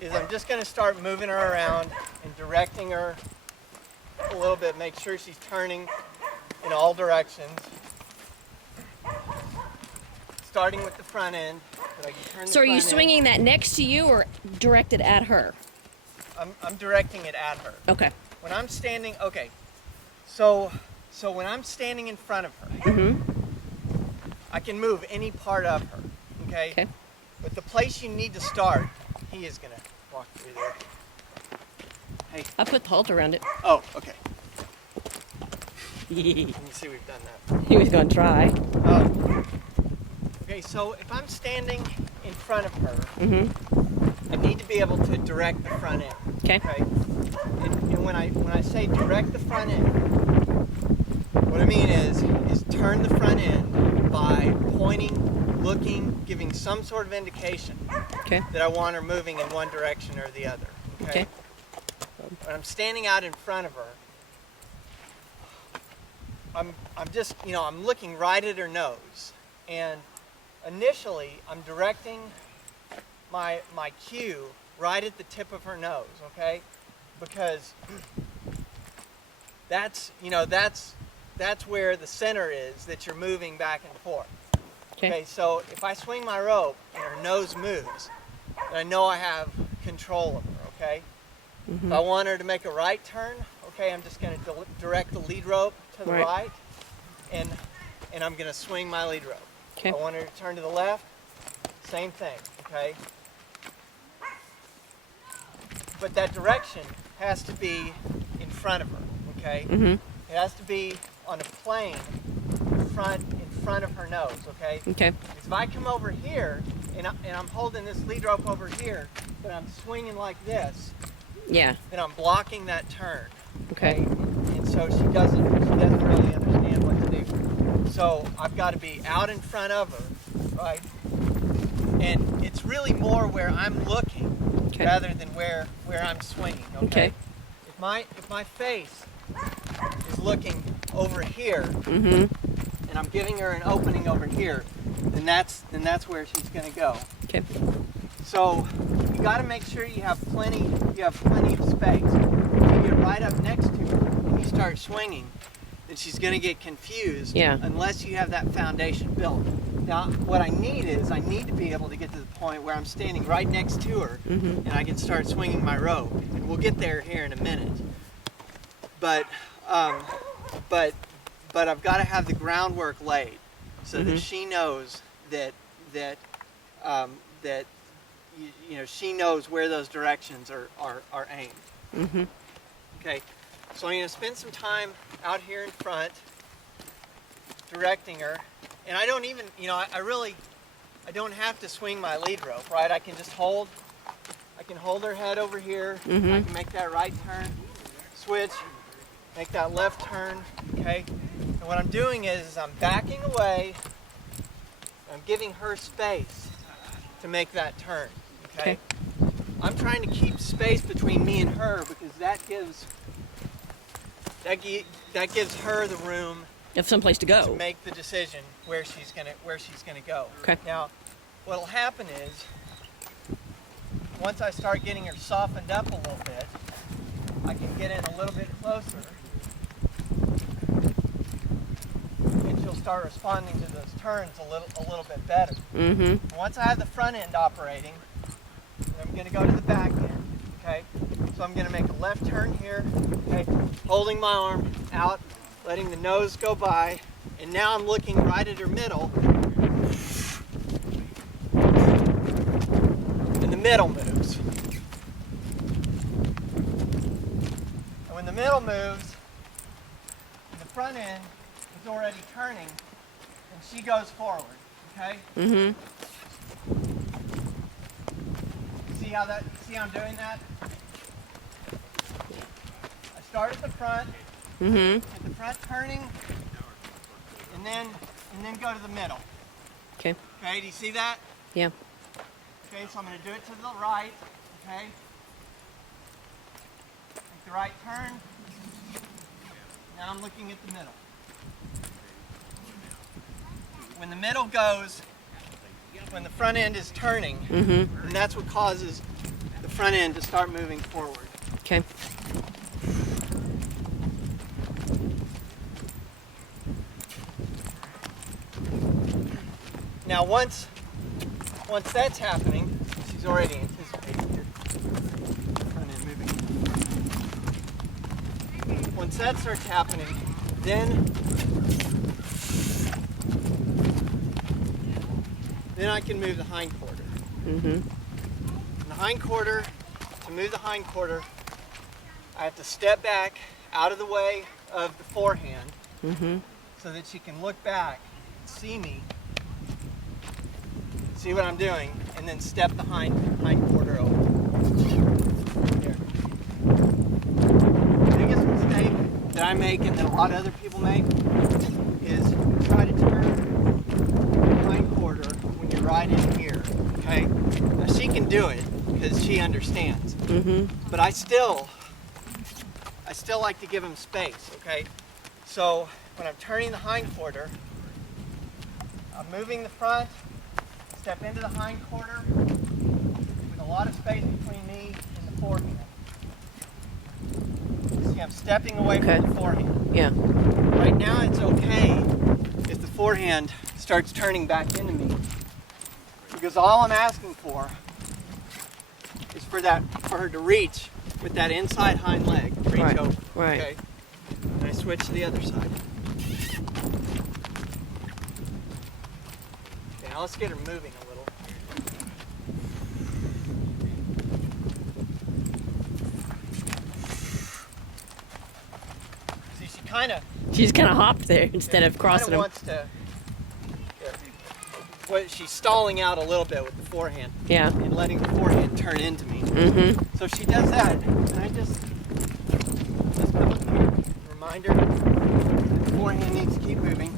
is I'm just going to start moving her around and directing her a little bit, make sure she's turning in all directions. Starting with the front end. That I can turn the So are you front swinging end. that next to you or directed at her? I'm directing it at her. Okay. When I'm standing, okay, so when I'm standing in front of her, Mm-hmm. I can move any part of her, okay? Okay. But the place you need to start, he is going to walk through there. Hey. I put the halter around it. Oh, okay. He Let me see we've done that. was going to try. Okay, so if I'm standing in front of her, Mm-hmm. I need to be able to direct the front end. Okay. Okay. And when I say direct the front end, what I mean is turn the front end by pointing, looking, giving some sort of indication Okay. that I want her moving in one direction or the other. Okay. When I'm standing out in front of her, I'm just, I'm looking right at her nose, and initially I'm directing my cue right at the tip of her nose, okay? Because that's where the center is that you're moving back and forth. Okay, so if I swing my rope and her nose moves, then I know I have control of her, okay? Mm-hmm. If I want her to make a right turn, okay, I'm just going to direct the lead rope to the right, and I'm going to swing my lead rope. Okay. If I want her to turn to the left, same thing, okay? But that direction has to be in front of her, okay? Mm-hmm. It has to be on a plane in front of her nose, okay? Okay. Because if I come over here and I'm holding this lead rope over here, but I'm swinging like this, Yeah. then I'm blocking that turn. Okay. And so she doesn't really understand what to do. So I've got to be out in front of her, right? And it's really more where I'm looking rather than where I'm swinging. Okay. If my face is looking over here, and I'm giving her an opening over here, then that's where she's going to go. Okay. So you got to make sure you have plenty of space. If you get right up next to her and you start swinging, then she's going to get confused unless you have that foundation built. Now, what I need to be able to get to the point where I'm standing right next to her and I can start swinging my rope. And we'll get there here in a minute. But I've got to have the groundwork laid so that she knows that she knows where those directions are aimed. Okay, so I'm going to spend some time out here in front directing her, and I don't even, I don't have to swing my lead rope, right? I can hold her head over here, I can make that right turn, switch, make that left turn, okay? And what I'm doing is I'm backing away, I'm giving her space to make that turn, okay? I'm trying to keep space between me and her because that gives her the room Have someplace to go. to make the decision where she's gonna go. Okay. Now, what'll happen is once I start getting her softened up a little bit, I can get in a little bit closer, and she'll start responding to those turns a little bit better. Once I have the front end operating, I'm going to go to the back end. Okay, so I'm going to make a left turn here. Okay, holding my arm out, letting the nose go by, and now I'm looking right at her middle, and the middle moves. And when the middle moves, the front end is already turning, and she goes forward. Okay. See how I'm doing that? I start at the front, get the front turning, and then go to the middle. Okay. Okay, do you see that? Yeah. Okay, so I'm going to do it to the right. Okay. Make the right turn. Now I'm looking at the middle. When the middle goes, when the front end is turning, and that's what causes the front end to start moving forward. Okay. Now once that's happening, she's already anticipating your front end moving. Once that starts happening, then I can move the hind quarter. Mm-hmm. The hind quarter, to move the hind quarter, I have to step back out of the way of the forehand so that she can look back, see me, see what I'm doing, and then step the hind quarter over. Here. The biggest mistake that I make and that a lot of other people make is try to turn the hind quarter when you're right in here, okay? Now she can do it because she understands, but I still like to give them space, okay? So when I'm turning the hind quarter, I'm moving the front, step into the hind quarter with a lot of space between me and the forehand. See, I'm stepping away from the forehand. Yeah. Right now it's okay if the forehand starts turning back into me, because all I'm asking for is for her to reach with that inside hind leg, reach over. Right. Okay? And I switch to the other side. Okay, now let's get her moving a little. See, She's kind of hopped there instead of crossing them. wants to. Well, she's stalling out a little bit with the forehand. Yeah. And letting the forehand turn into me. So if she does that, and I just come up here, reminder, the forehand needs to keep moving.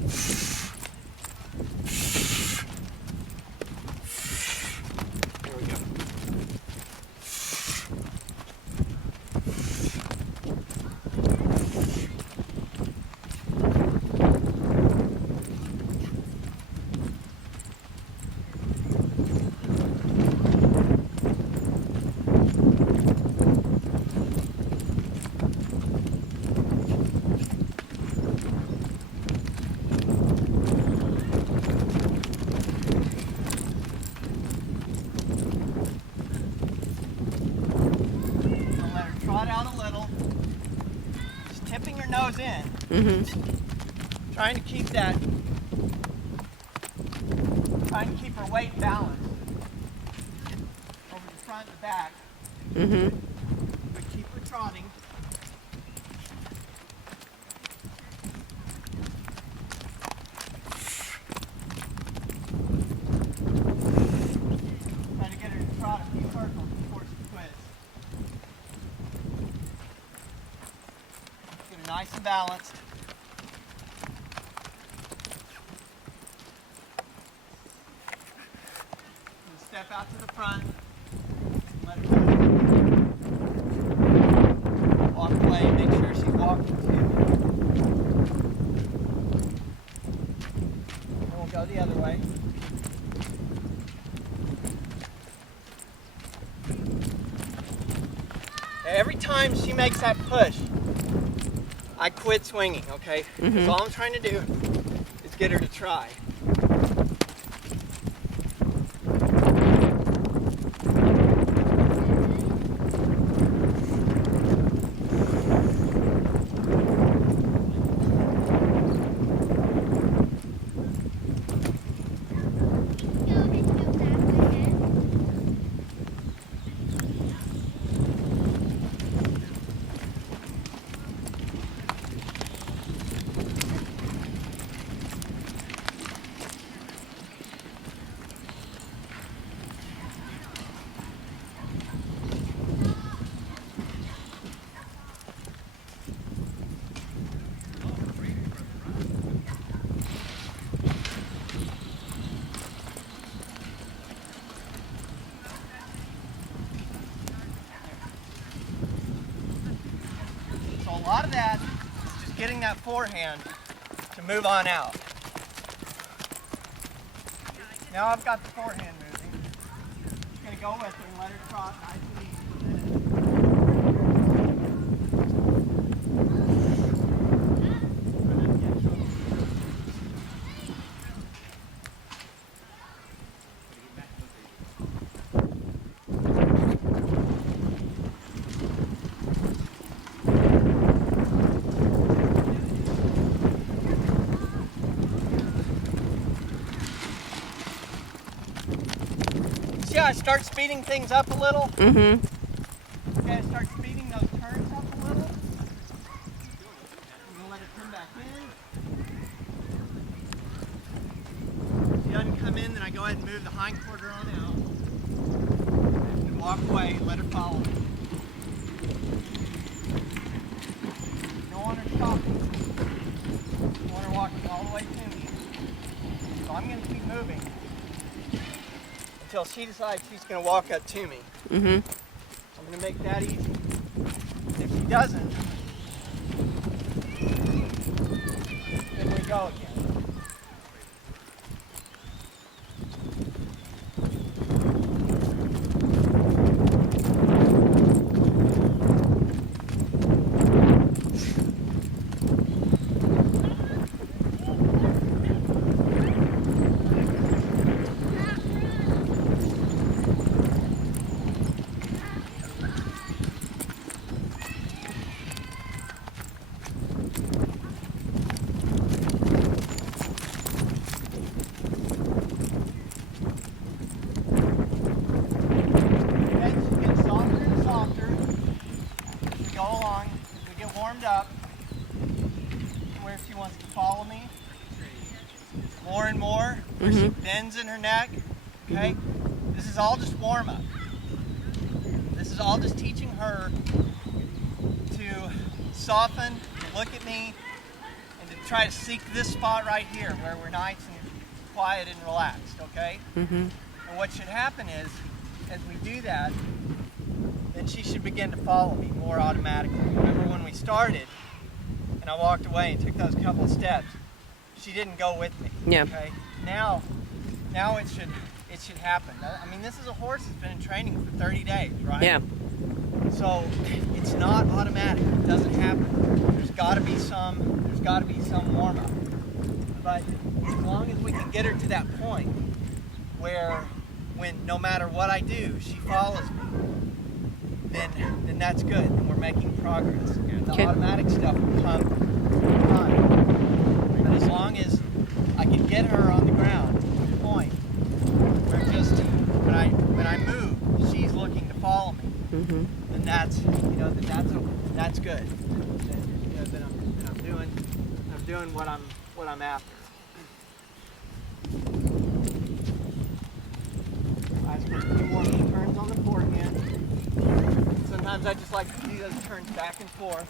There we go. Tipping her nose in, trying to keep her weight balanced over the front and the back, but keep her trotting. Trying to get her to trot a few circles before she quits. Get her nice and balanced. And step out to the front. Let her go. Walk away, make sure she's walking too. And we'll go the other way. Every time she makes that push, I quit swinging, okay? Because all I'm trying to do is get her to try. So a lot of that is just getting that forehand to move on out. Now I've got the forehand moving. Just going to go with her and let her trot nice and easy. See how I start speeding things up a little? Mm-hmm. Okay, I start speeding those turns up a little. I'm gonna let it come back in. If she doesn't come in, then I go ahead and move the hind quarter on out. And walk away, let her follow me. Don't want her stopping. I want her walking all the way to me. So I'm gonna keep moving until she decides she's going to walk up to me. Mm-hmm. I'm going to make that easy. If she doesn't, then we go again. Up where she wants to follow me more and more, where she bends in her neck. Okay, this is all just warm up. This is all just teaching her to soften, to look at me, and to try to seek this spot right here where we're nice and quiet and relaxed. Okay, and what should happen is, as we do that, then she should begin to follow me more automatically. Remember when we started and I walked away and took those couple of steps, she didn't go with me. Yeah. Okay. Now it should happen. I mean, this is a horse that's been in training for 30 days, right? Yeah. So it's not automatic. It doesn't happen. There's got to be some warm up. But as long as we can get her to that point where, when no matter what I do, she follows me, then that's good. Then we're making progress. And the automatic stuff will come with time. But as long as I can get her on the ground to the point where just when I move, she's looking to follow me, then that's good. Then I'm doing what I'm after. I just put a few more turns on the forehand. Sometimes I just like to do those turns back and forth.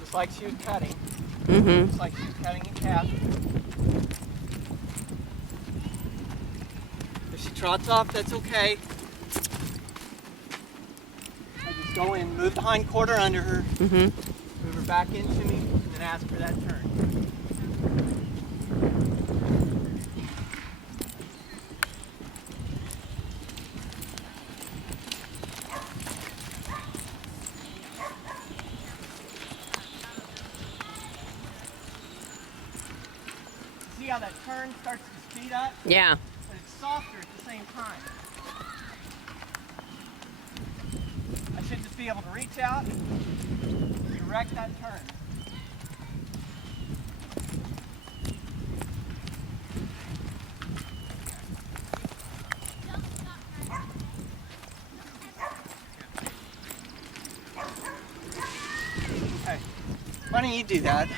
Just like she was cutting. Just like she was cutting a calf. If she trots off, that's okay. I just go in, move the hind quarter under her, move her back into me, and then ask for that turn. See how that turn starts to speed up? Yeah. But it's softer at the same time. I should just be able to reach out and direct that turn. Okay. Why don't you do that?